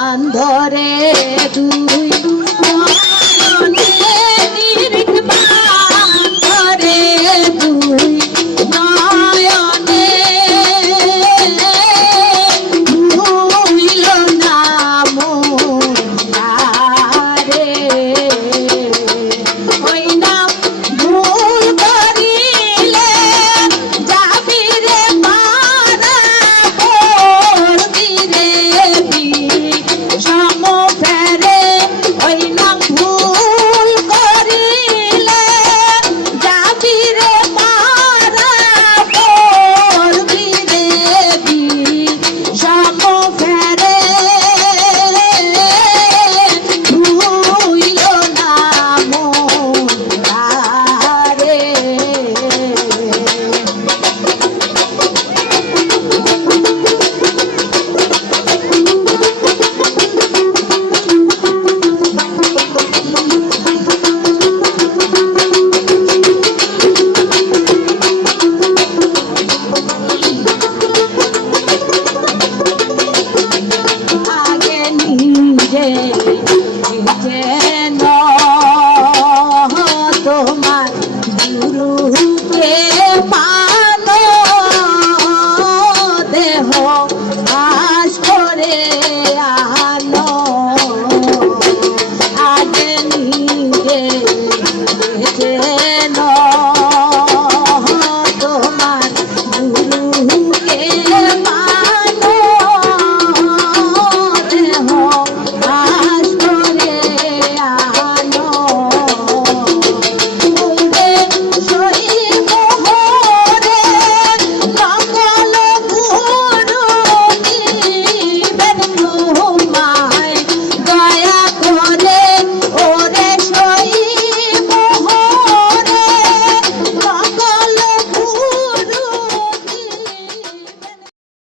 প্রাণ ধরে দুই নয়নে নিরিখ প্রাণ ধরে দুই নয়নে ভুলিল না মন তারে ওই নাম ভুল করিলে যাবি রে মারা করবি রে বিষম ফেরে ওই নাম ভুল করিলে যাবি রে মারা করবি রে বিষম ফেরে ভুলিল না মন তারে আগে নিজে নিজে